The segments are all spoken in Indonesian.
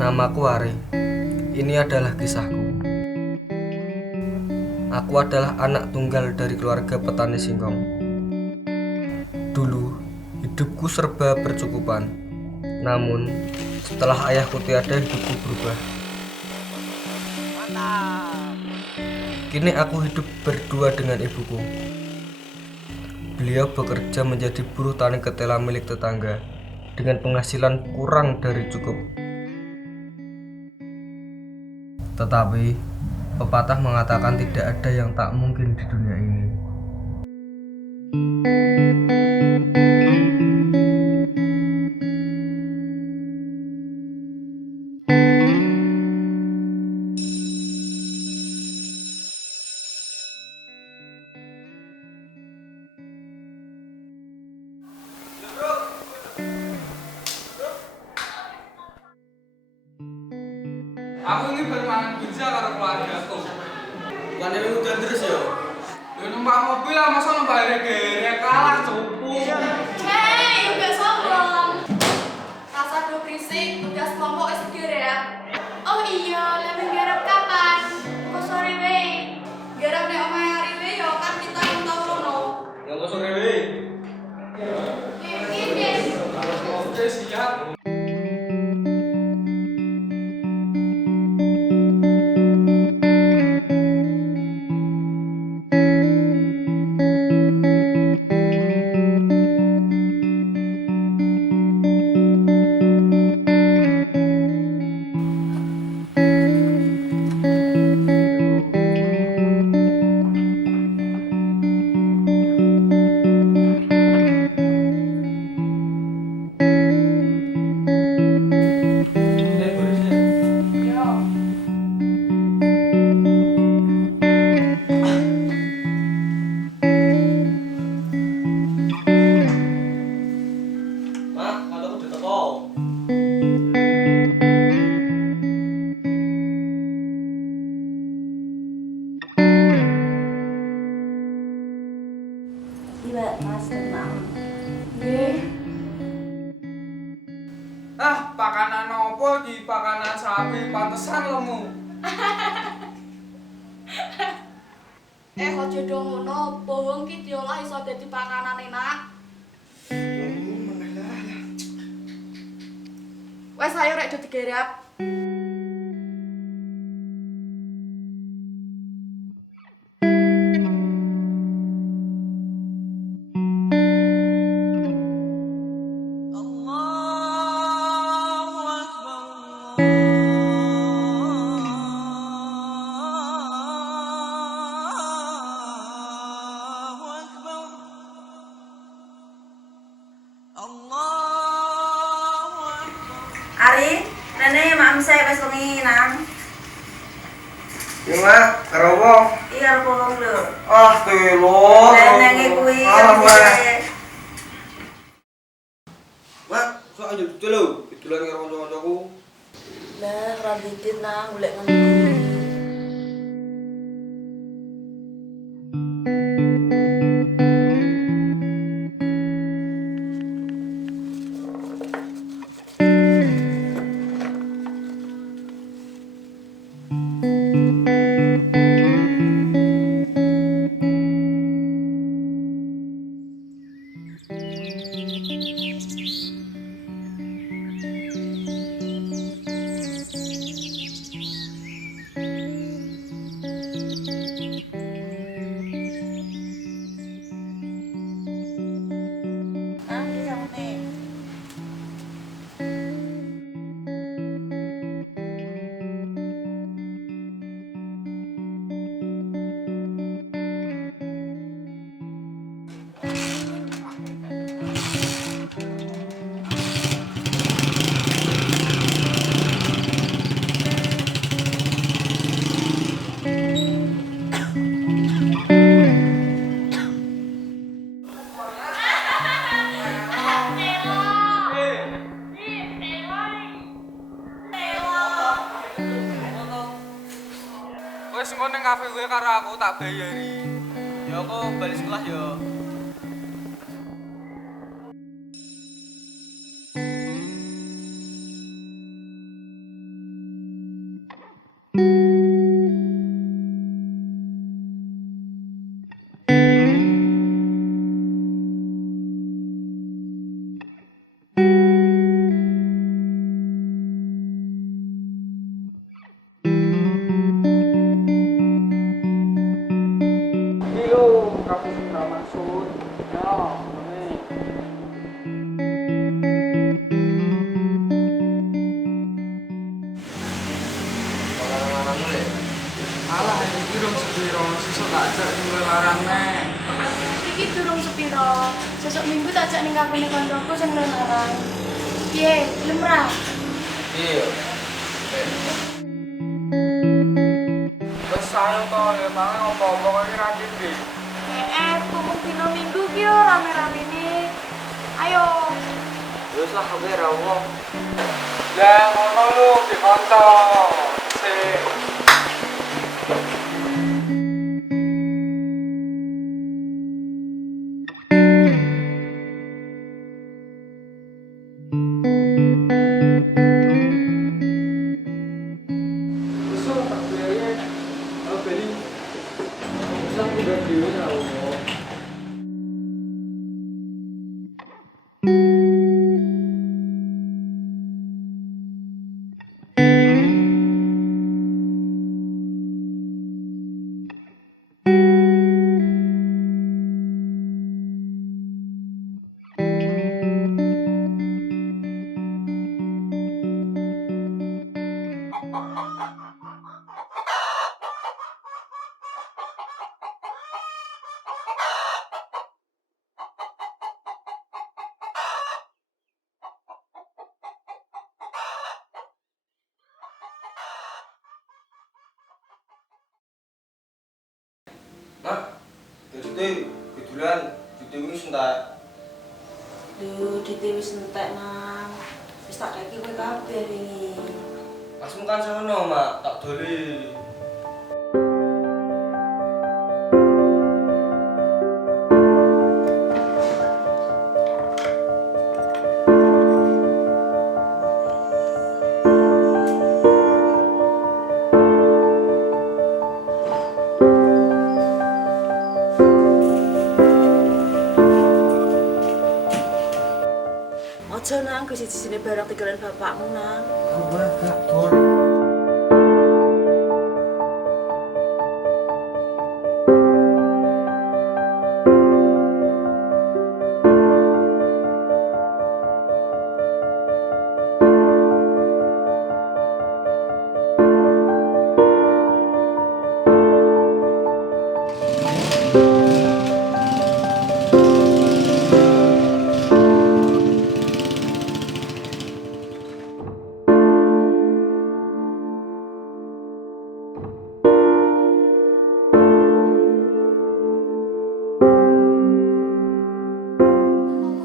Namaku Ari. Ini adalah kisahku. Aku adalah anak tunggal dari keluarga petani singkong. Dulu, hidupku serba bercukupan. Namun, setelah ayahku tiada, hidupku berubah. Kini aku hidup berdua dengan ibuku. Beliau bekerja menjadi buruh tani ketela milik tetangga dengan penghasilan kurang dari cukup. Tetapi, pepatah mengatakan tidak ada yang tak mungkin di dunia ini. Aku ini baru mangan pizza karo keluarga aku. Bukan ini udah terus ya? Yo numpak mobil lah masa numpak gere kalah cupu. Hei, udah sombong. Rasa do berisik, udah kelompok segera ya. Oh iya, lebih garap kapan? Kok sore weh? Garap nek omahe hari weh yo kan kita yang tau rono. Yang kok sore we? Ini. Oke, siap. Yo. Mak, mataku udah teko. Iya, Mas, tenang. Nggih. Ah, pakanan opo di pakanan sapi pantesan lemu. Aja do ngono, bohong ki diolah iso dadi pakanan enak. Wes ayo rek do digarap. Ari, rene mak saya wis wengi nang. Ya mak, karo apa? Iya arep wong lho. Ah, telo. Rene kuwi. Mak, sok anjir dulu. Itulan karo kanca-kancaku. Lah, ora didit nang golek ngendi. kafe gue karo aku tak bayari. Ya aku balik sekolah yo. Iki lho, kafe sudah masuk. Ya, ini. Larang-larang mulai. Alah, iki rong sepiro, sesuk tak ajak tinggal larang neh. Iki durung sepiro. Sesuk minggu tak jak ning kafene kancaku sing nang Larang. Piye, gelem ra? Iya. Wes ayo to, ya mangan apa-apa kok iki ra ndi. Pokok dino minggu ki yo rame-ramene. Ayo. Wis lah kowe ra wong. Lah ngono lho, dikonco. Sik. Besok tak bayar. Aku beli. Bisa aku bayar dhewe ra wong. Mak, jadi kebetulan cuti wis entek. Duh, di TV wis entek nang. Wis tak kaki kowe kabeh wingi. Masmu kan sono, Mak, tak doli. Ojo nang ke siji-sijine barang tinggalan bapakmu nang. Aku gak dol.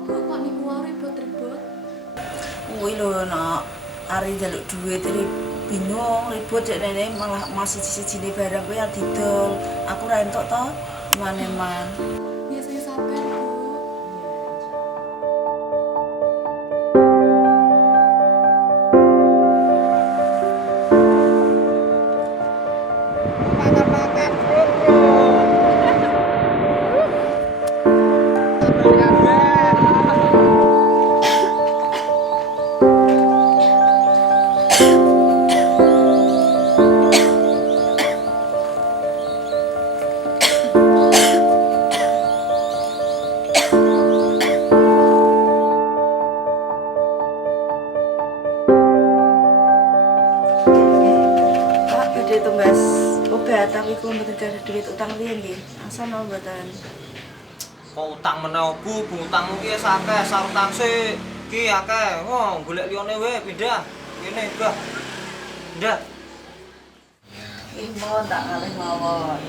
Apa kok minggu wae ribut-ribut? Kuwi lho nak, ari njaluk duit iki bingung ribut cek nene malah masih siji-sijine barang kowe arep didol. Aku ra entuk to, eman-eman. Biasanya sabar, Bu. Makan-makan bro. Pak, gede tumbas obat tapi kuwi mboten gawe duit utang piye nggih? Asal no mboten. Kok utang meneh Bu, utangmu ki akeh, sarutang sik. Ki akeh. Oh, golek liyane wae pindah. Kene, Bah. Pindah. Ih, mohon tak kalih mawon.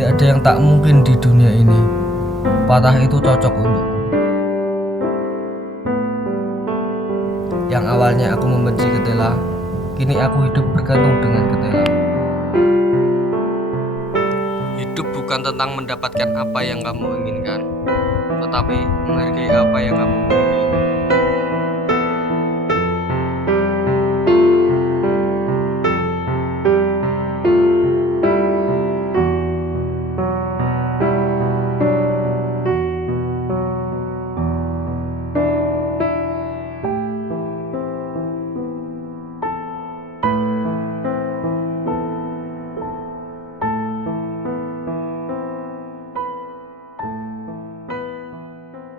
Tidak ada yang tak mungkin di dunia ini. Patah itu cocok untukku. Yang awalnya aku membenci ketela, kini aku hidup bergantung dengan ketela. Hidup bukan tentang mendapatkan apa yang kamu inginkan, tetapi menghargai apa yang kamu miliki.